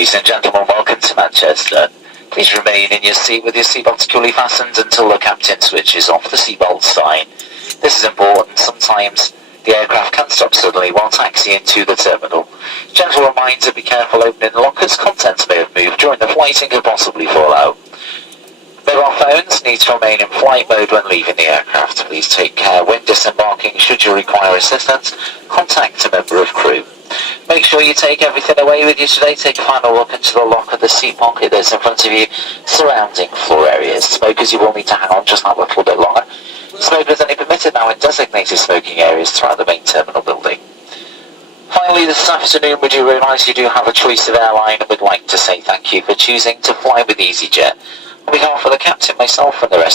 Ladies and gentlemen, welcome to Manchester. Please remain in your seat with your seatbelt securely fastened until the captain switches off the seatbelt sign. This is important. Sometimes the aircraft can stop suddenly while taxiing to the terminal. Gentle reminder, be careful opening the lockers. Contents may have moved during the flight and could possibly fall out. Mobile phones need to remain in flight mode when leaving the aircraft. Please take care when disembarking. Should you require assistance, contact a member of crew. Make sure you take everything away with you today. Take a final look into the lock of the seat pocket that's in front of you, surrounding floor areas. Smokers, you will need to hang on just that little bit longer. Smokers only permitted now in designated smoking areas throughout the main terminal building. Finally, this afternoon, we do realise you do have a choice of airline, and we'd like to say thank you for choosing to fly with EasyJet. On behalf of the captain, myself and the rest